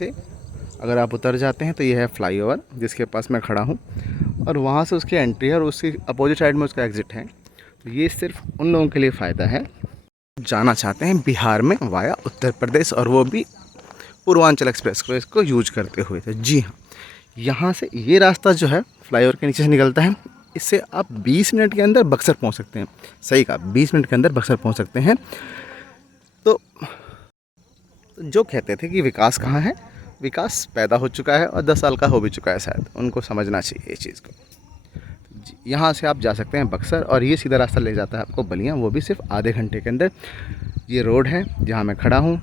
से अगर आप उतर जाते हैं तो ये है फ्लाईओवर जिसके पास मैं खड़ा हूँ और वहाँ से उसकी एंट्री है और उसकी अपोजिट साइड में उसका एग्ज़िट है। तो ये सिर्फ उन लोगों के लिए फ़ायदा है जाना चाहते हैं बिहार में वाया उत्तर प्रदेश, और वो भी पूर्वांचल एक्सप्रेस को इसको यूज करते हुए। तो जी हाँ, यहाँ से ये रास्ता जो है फ्लाईओवर के नीचे से निकलता है। इससे आप 20 मिनट के अंदर बक्सर पहुँच सकते हैं। सही कहा, 20 मिनट के अंदर बक्सर पहुँच सकते हैं। तो जो कहते थे कि विकास कहाँ है, विकास पैदा हो चुका है और 10 साल का हो भी चुका है शायद, उनको समझना चाहिए इस चीज़ को। यहाँ से आप जा सकते हैं बक्सर और ये सीधा रास्ता ले जाता है आपको बलिया, वो भी सिर्फ आधे घंटे के अंदर। ये रोड है जहाँ मैं खड़ा हूँ,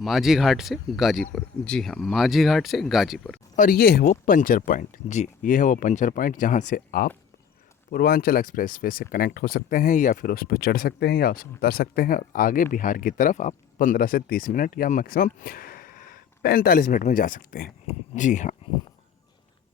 माझी घाट से गाजीपुर। जी हाँ, माझी घाट से गाजीपुर। और ये है वो पंचर पॉइंट। जी, ये है वो पंचर पॉइंट जहाँ से आप पूर्वांचल एक्सप्रेस वे से कनेक्ट हो सकते हैं या फिर उस पर चढ़ सकते हैं या उस उतर सकते हैं और आगे बिहार की तरफ आप 15 से 30 मिनट या मैक्सिमम 45 मिनट में जा सकते हैं। जी हाँ,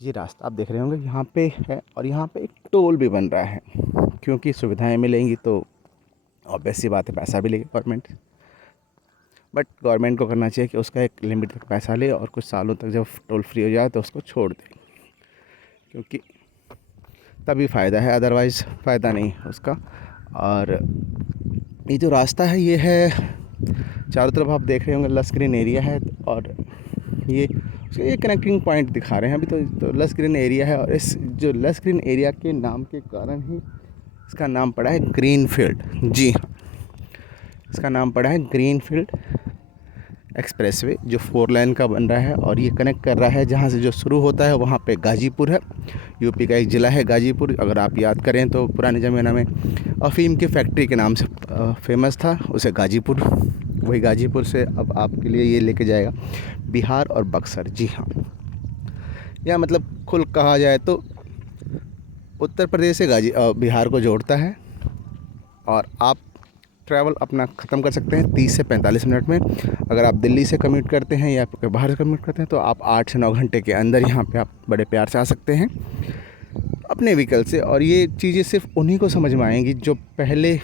ये रास्ता आप देख रहे होंगे यहाँ पे है और यहाँ पे एक टोल भी बन रहा है, क्योंकि सुविधाएं मिलेंगी तो ऑब्वियस सी बात है पैसा भी लेगी गवर्नमेंट। बट गवर्नमेंट को करना चाहिए कि उसका एक लिमिट तक पैसा ले और कुछ सालों तक जब टोल फ्री हो जाए तो उसको छोड़ दे, क्योंकि तभी फ़ायदा है, अदरवाइज़ फ़ायदा नहीं है उसका। और ये जो रास्ता है ये है, चारों तरफ आप देख रहे होंगे लस ग्रीन एरिया है और ये कनेक्टिंग पॉइंट दिखा रहे हैं अभी तो लस ग्रीन एरिया है। और इस जो लस ग्रीन एरिया के नाम के कारण ही इसका नाम पड़ा है ग्रीन फील्ड। जी हाँ, इसका नाम पड़ा है ग्रीन फील्ड एक्सप्रेसवे, जो 4 लेन का बन रहा है और ये कनेक्ट कर रहा है जहाँ से जो शुरू होता है वहाँ पे गाजीपुर है। यूपी का एक ज़िला है गाजीपुर। अगर आप याद करें तो पुराने ज़माने में अफ़ीम की फैक्ट्री के नाम से फेमस था, उसे गाजीपुर, वही गाजीपुर से अब आपके लिए ये लेके जाएगा बिहार और बक्सर। जी हाँ, या मतलब खुल कहा जाए तो उत्तर प्रदेश से बिहार को जोड़ता है और आप ट्रैवल अपना ख़त्म कर सकते हैं 30 से 45 मिनट में। अगर आप दिल्ली से कम्यूट करते हैं या बाहर से कम्यूट करते हैं तो आप 8 से 9 घंटे के अंदर यहाँ पे आप बड़े प्यार से आ सकते हैं अपने व्हीकल से। और ये चीज़ें सिर्फ उन्हीं को समझ में आएंगी जो पहले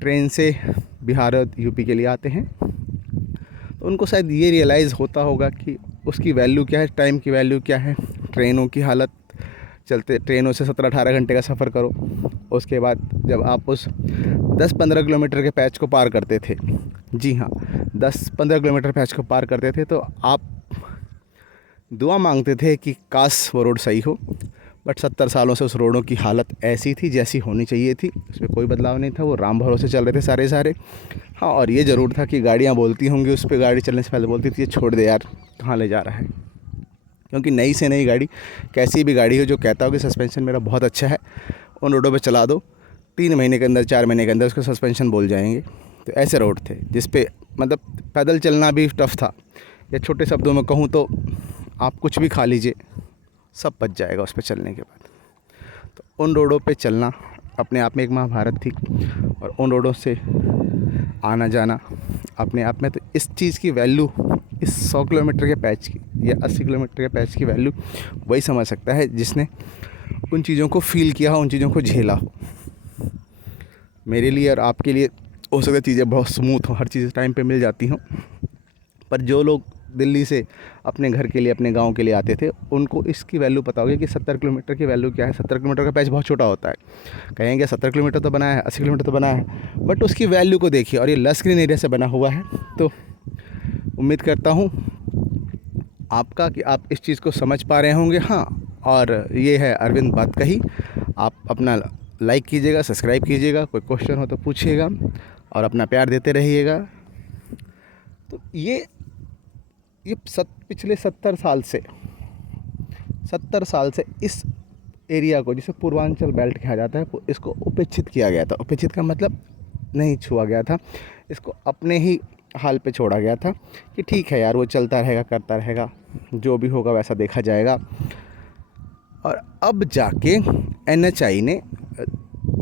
ट्रेन से बिहार और यूपी के लिए आते हैं, तो उनको शायद ये रियलाइज़ होता होगा कि उसकी वैल्यू क्या है, टाइम की वैल्यू क्या है। ट्रेनों की हालत, चलते ट्रेनों से 17-18 घंटे का सफ़र करो, उसके बाद जब आप उस 10-15 किलोमीटर के पैच को पार करते थे, जी हाँ 10-15 किलोमीटर पैच को पार करते थे, तो आप दुआ मांगते थे कि काश वो रोड सही हो। बट 70 सालों से उस रोडों की हालत ऐसी थी जैसी होनी चाहिए थी, उसमें कोई बदलाव नहीं था, वो राम भरोसे चल रहे थे सारे। हाँ, और ये ज़रूर था कि गाड़ियाँ बोलती होंगी उस पर, गाड़ी चलने से पहले बोलती थी ये छोड़ दे यार, कहाँ ले जा रहा है। क्योंकि नई से नई गाड़ी, कैसी भी गाड़ी हो, जो कहता हो कि सस्पेंशन मेरा बहुत अच्छा है, उन रोडों पे चला दो, 3 महीने के अंदर 4 महीने के अंदर उसके सस्पेंशन बोल जाएंगे। तो ऐसे रोड थे जिस पे मतलब पैदल चलना भी टफ था, या छोटे शब्दों में कहूँ तो आप कुछ भी खा लीजिए सब बच जाएगा उस पर चलने के बाद। तो उन रोडों पे चलना अपने आप में एक महाभारत थी, और उन रोडों से आना जाना अपने आप में, तो इस चीज़ की वैल्यू, इस 100 किलोमीटर के पैच की या 80 किलोमीटर के पैच की वैल्यू वही समझ सकता है जिसने उन चीज़ों को फ़ील किया हो, उन चीज़ों को झेला हो। मेरे लिए और आपके लिए हो सकता है चीज़ें बहुत स्मूथ हो, हर चीज़ टाइम पे मिल जाती हों, पर जो लोग दिल्ली से अपने घर के लिए, अपने गांव के लिए आते थे, उनको इसकी वैल्यू पता होगी कि 70 किलोमीटर की वैल्यू क्या है। 70 किलोमीटर का पैच बहुत छोटा होता है, कहेंगे 70 किलोमीटर तो बना है, 80 किलोमीटर तो बना है, बट उसकी वैल्यू को देखिए। और ये लस ग्रीन एरिया से बना हुआ है, तो उम्मीद करता हूँ आपका कि आप इस चीज़ को समझ पा रहे होंगे। हाँ, और ये है अरविंद बात कही। आप अपना लाइक कीजिएगा, सब्सक्राइब कीजिएगा, कोई क्वेश्चन हो तो पूछिएगा और अपना प्यार देते रहिएगा। तो ये पिछले 70 साल से इस एरिया को, जिसे पूर्वांचल बेल्ट कहा जाता है, इसको उपेक्षित किया गया था। उपेक्षित का मतलब नहीं छुआ गया था, इसको अपने ही हाल पे छोड़ा गया था कि ठीक है यार, वो चलता रहेगा, करता रहेगा, जो भी होगा वैसा देखा जाएगा। और अब जाके NHI ने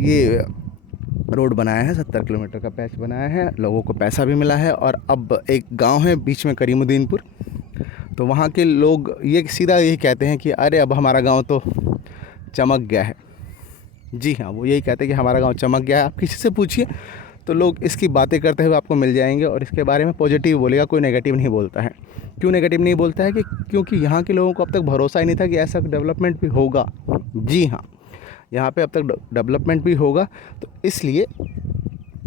ये रोड बनाया है, 70 किलोमीटर का पैच बनाया है, लोगों को पैसा भी मिला है। और अब एक गांव है बीच में, करीमुद्दीनपुर, तो वहाँ के लोग ये सीधा यही कहते हैं कि अरे अब हमारा गांव तो चमक गया है। जी हाँ, वो यही कहते हैं कि हमारा गांव चमक गया है। आप किसी से पूछिए तो लोग इसकी बातें करते हुए आपको मिल जाएंगे और इसके बारे में पॉजिटिव बोलेगा, कोई नेगेटिव नहीं बोलता है। क्यों नेगेटिव नहीं बोलता है? कि क्योंकि यहाँ के लोगों को अब तक भरोसा ही नहीं था कि ऐसा डेवलपमेंट भी होगा। जी हाँ, यहाँ पे अब तक डेवलपमेंट भी होगा, तो इसलिए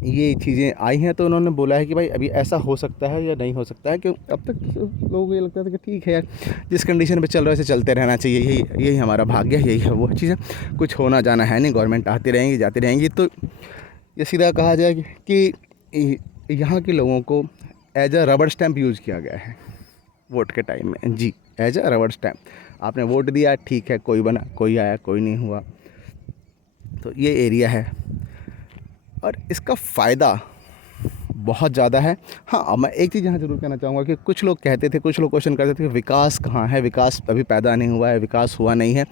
ये चीज़ें आई हैं। तो उन्होंने बोला है कि भाई अभी ऐसा हो सकता है या नहीं हो सकता है, क्यों अब तक तो लोगों को ये लगता था कि ठीक है यार, जिस कंडीशन पे चल रहा है वैसे चलते रहना चाहिए, यही हमारा भाग्य है, यही है वो चीज़ है, कुछ होना जाना है नहीं, गवर्नमेंट आती रहेंगी जाती रहेंगी। तो ये सीधा कहा जाए कि यहाँ के लोगों को as a rubber stamp use किया गया है वोट के टाइम में। जी, एज अ रबर स्टैम्प। आपने वोट दिया, ठीक है, कोई बना, कोई आया, कोई नहीं हुआ। तो ये एरिया है और इसका फ़ायदा बहुत ज़्यादा है। हाँ, मैं एक चीज़ यहाँ ज़रूर कहना चाहूँगा कि कुछ लोग कहते थे, कुछ लोग क्वेश्चन करते थे कि विकास कहाँ है, विकास अभी पैदा नहीं हुआ है, विकास हुआ नहीं है।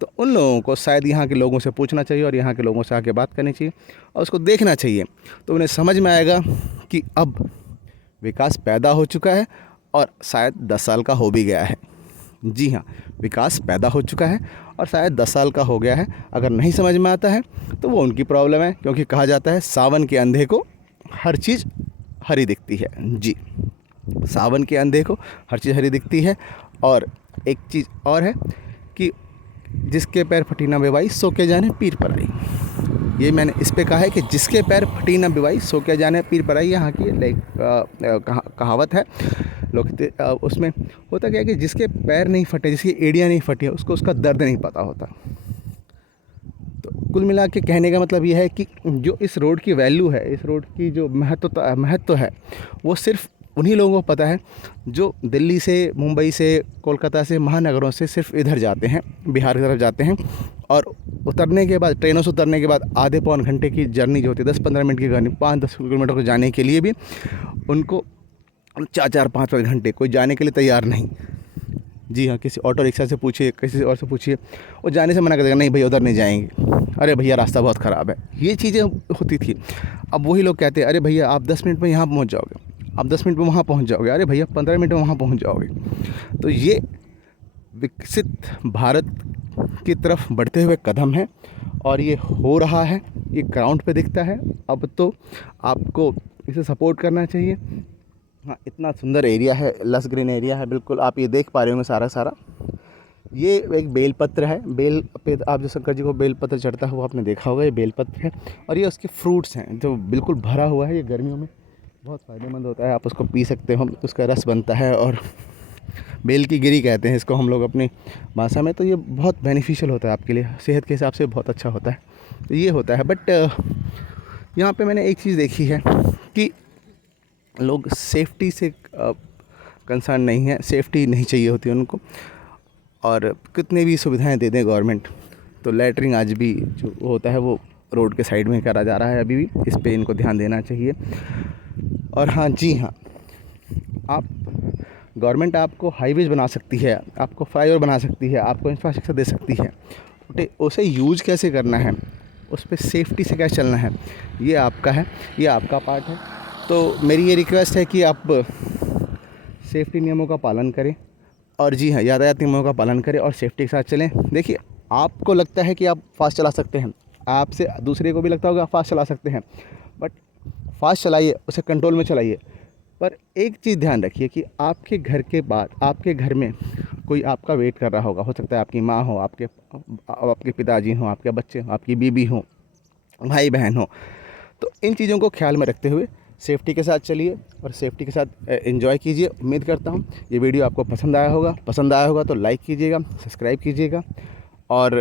तो उन लोगों को शायद यहाँ के लोगों से पूछना चाहिए और यहाँ के लोगों से आके बात करनी चाहिए और उसको देखना चाहिए, तो उन्हें समझ में आएगा कि अब विकास पैदा हो चुका है और शायद 10 साल का हो भी गया है। जी हाँ, विकास पैदा हो चुका है और शायद 10 साल का हो गया है। अगर नहीं समझ में आता है तो वो उनकी प्रॉब्लम है, क्योंकि कहा जाता है सावन के अंधे को हर चीज़ हरी दिखती है। जी, सावन के अंधे को हर चीज़ हरी दिखती है। और एक चीज़ और है कि जिसके पैर फटी ना बेवाई सो के जाने पीर पर आई। ये मैंने इस पे कहा है कि जिसके पैर फटी ना बेवाई सो के जाने पीर पर आई। यहाँ की लाइक कहावत है लोग, उसमें होता क्या है कि जिसके पैर नहीं फटे, जिसकी एड़ियाँ नहीं फटी, उसको उसका दर्द नहीं पता होता। तो कुल मिला के कहने का मतलब ये है कि जो इस रोड की वैल्यू है, इस रोड की जो महत्व है, वो सिर्फ उन्हीं लोगों को पता है जो दिल्ली से, मुंबई से, कोलकाता से, महानगरों से सिर्फ इधर जाते हैं, बिहार की तरफ जाते हैं। और उतरने के बाद, ट्रेनों से उतरने के बाद आधे पौन घंटे की जर्नी जो होती है, 10-15 मिनट की जर्नी, 5-10 किलोमीटर को जाने के लिए भी उनको 4-4, 5-5 घंटे कोई जाने के लिए तैयार नहीं। जी हाँ, किसी ऑटो रिक्शा से पूछिए, किसी और से पूछिए, वो जाने से मना कर देगा, नहीं भैया उधर नहीं जाएंगे, अरे भैया रास्ता बहुत ख़राब है। ये चीज़ें होती थी। अब वही लोग कहते हैं, अरे भैया आप 10 मिनट में यहाँ पहुँच जाओगे, आप 10 मिनट में वहाँ पहुँच जाओगे, अरे भैया 15 मिनट में वहाँ पहुँच जाओगे। तो ये विकसित भारत की तरफ बढ़ते हुए कदम है और ये हो रहा है, ये ग्राउंड पे दिखता है। अब तो आपको इसे सपोर्ट करना चाहिए। हाँ, इतना सुंदर एरिया है, लस ग्रीन एरिया है, बिल्कुल आप ये देख पा रहे होंगे सारा। ये एक बेलपत्र है, बेल पे आप जो शंकर जी को बेलपत्र चढ़ता है वो आपने देखा होगा, ये बेलपत्र है। और ये उसके फ्रूट्स हैं जो बिल्कुल भरा हुआ है। ये गर्मियों में बहुत फ़ायदेमंद होता है, आप उसको पी सकते हो, उसका रस बनता है और बेल की गिरी कहते हैं इसको हम लोग अपनी भाषा में। तो ये बहुत बेनिफिशियल होता है आपके लिए, सेहत के हिसाब से बहुत अच्छा होता है। तो ये होता है। बट यहाँ पे मैंने एक चीज़ देखी है कि लोग सेफ्टी से कंसर्न नहीं है, सेफ्टी नहीं चाहिए होती उनको। और कितने भी सुविधाएं दे दें गवर्नमेंट, तो लैटरिंग आज भी जो होता है वो रोड के साइड में करा जा रहा है अभी भी। इस पे इनको ध्यान देना चाहिए। और हाँ, जी हाँ, आप गवर्नमेंट आपको हाईवेज बना सकती है, आपको फ्लाईओवर बना सकती है, आपको इंफ्रास्ट्रक्चर दे सकती है, उसे यूज कैसे करना है, उस पर सेफ्टी से कैसे चलना है, ये आपका है, ये आपका पार्ट है। तो मेरी ये रिक्वेस्ट है कि आप सेफ्टी नियमों का पालन करें और जी हाँ, यातायात नियमों का पालन करें और सेफ्टी के साथ चलें। देखिए, आपको लगता है कि आप फास्ट चला सकते हैं, आपसे दूसरे को भी लगता होगा आप फास्ट चला सकते हैं, बट फास्ट चलाइए, उसे कंट्रोल में चलाइए। पर एक चीज़ ध्यान रखिए कि आपके घर के बाद, आपके घर में कोई आपका वेट कर रहा होगा, हो सकता है आपकी माँ हो, आपके पिताजी हों, आपके बच्चे हों, आपकी बीबी हो, भाई बहन हो। तो इन चीज़ों को ख्याल में रखते हुए सेफ्टी के साथ चलिए और सेफ्टी के साथ एंजॉय कीजिए। उम्मीद करता हूँ ये वीडियो आपको पसंद आया होगा तो लाइक कीजिएगा, सब्सक्राइब कीजिएगा और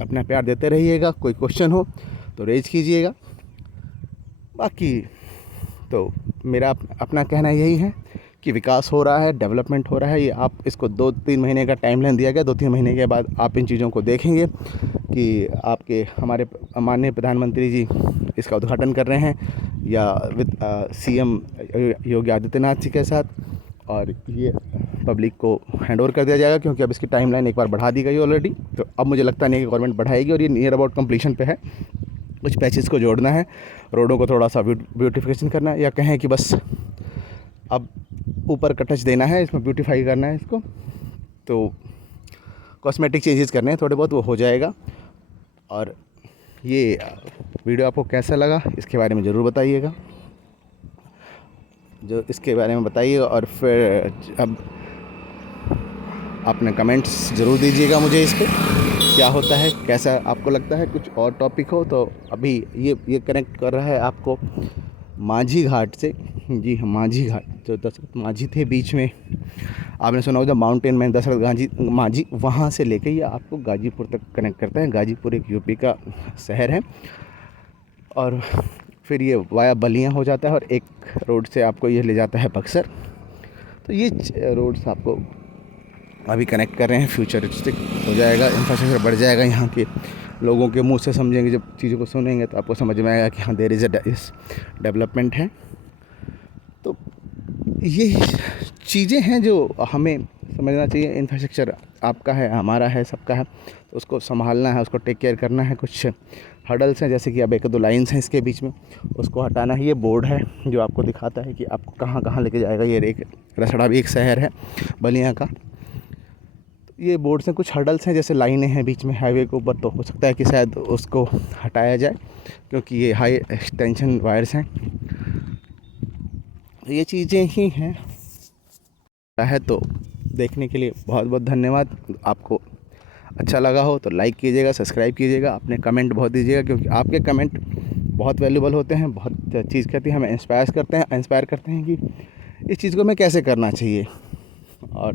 अपना प्यार देते रहिएगा। कोई क्वेश्चन हो तो रेज कीजिएगा। बाकी तो मेरा अपना कहना यही है कि विकास हो रहा है, डेवलपमेंट हो रहा है। ये आप इसको 2-3 महीने का टाइमलाइन दिया गया, 2-3 महीने के बाद आप इन चीज़ों को देखेंगे कि आपके हमारे माननीय प्रधानमंत्री जी इसका उद्घाटन कर रहे हैं या विद सीएम योगी आदित्यनाथ जी के साथ, और ये पब्लिक को हैंड ओवर कर दिया जाएगा, क्योंकि अब इसकी टाइमलाइन एक बार बढ़ा दी गई ऑलरेडी। तो अब मुझे लगता नहीं कि गवर्नमेंट बढ़ाएगी और ये नियर अबाउट कंप्लीशन पे है। कुछ पैचेस को जोड़ना है, रोडों को थोड़ा सा ब्यूटिफिकेशन करना है, या कहें कि बस अब ऊपर का टच देना है, इसमें ब्यूटीफाई करना है इसको, तो कॉस्मेटिक चेंजेस करने हैं थोड़े बहुत, वो हो जाएगा। और ये वीडियो आपको कैसा लगा इसके बारे में ज़रूर बताइएगा, जो इसके बारे में बताइए। और फिर अब अपने कमेंट्स ज़रूर दीजिएगा मुझे इस पे, क्या होता है, कैसा आपको लगता है। कुछ और टॉपिक हो तो अभी ये कनेक्ट कर रहा है आपको माझी घाट से। जी हाँ, माझी घाट, जो दशरथ माझी थे बीच में, आपने सुना होगा माउंटेन मैन दशरथ माझी, वहाँ से लेके ये आपको गाजीपुर तक कनेक्ट करता है। गाजीपुर एक यूपी का शहर है, और फिर ये वाया बलिया हो जाता है, और एक रोड से आपको ये ले जाता है बक्सर। तो ये रोड्स आपको अभी कनेक्ट कर रहे हैं, फ्यूचरिस्टिक हो जाएगा, इंफ्रास्ट्रक्चर बढ़ जाएगा। यहाँ के लोगों के मुंह से समझेंगे, जब चीज़ों को सुनेंगे तो आपको समझ में आएगा कि हाँ देयर इज़ डेवलपमेंट है। तो ये चीज़ें हैं जो हमें समझना चाहिए। इंफ्रास्ट्रक्चर आपका है, हमारा है, सबका है, तो उसको संभालना है, उसको टेक केयर करना है। कुछ हडल्स हैं, जैसे कि अब 1-2 लाइन्स हैं इसके बीच में, उसको हटाना है। ये बोर्ड है जो आपको दिखाता है कि आपको कहाँ कहाँ लेके जाएगा। ये एक रसड़ा भी एक शहर है बलिया का। ये बोर्ड से कुछ हडल्स हैं, जैसे लाइनें हैं बीच में हाईवे के ऊपर, तो हो सकता है कि शायद उसको हटाया जाए, क्योंकि ये हाई एक्सटेंशन वायर्स हैं। ये चीज़ें ही हैं है। तो देखने के लिए बहुत बहुत धन्यवाद। आपको अच्छा लगा हो तो लाइक कीजिएगा, सब्सक्राइब कीजिएगा, अपने कमेंट बहुत दीजिएगा, क्योंकि आपके कमेंट बहुत वैल्यूबल होते हैं, बहुत चीज़ कहती है, हमें इंस्पायर करते हैं कि इस चीज़ को हमें कैसे करना चाहिए। और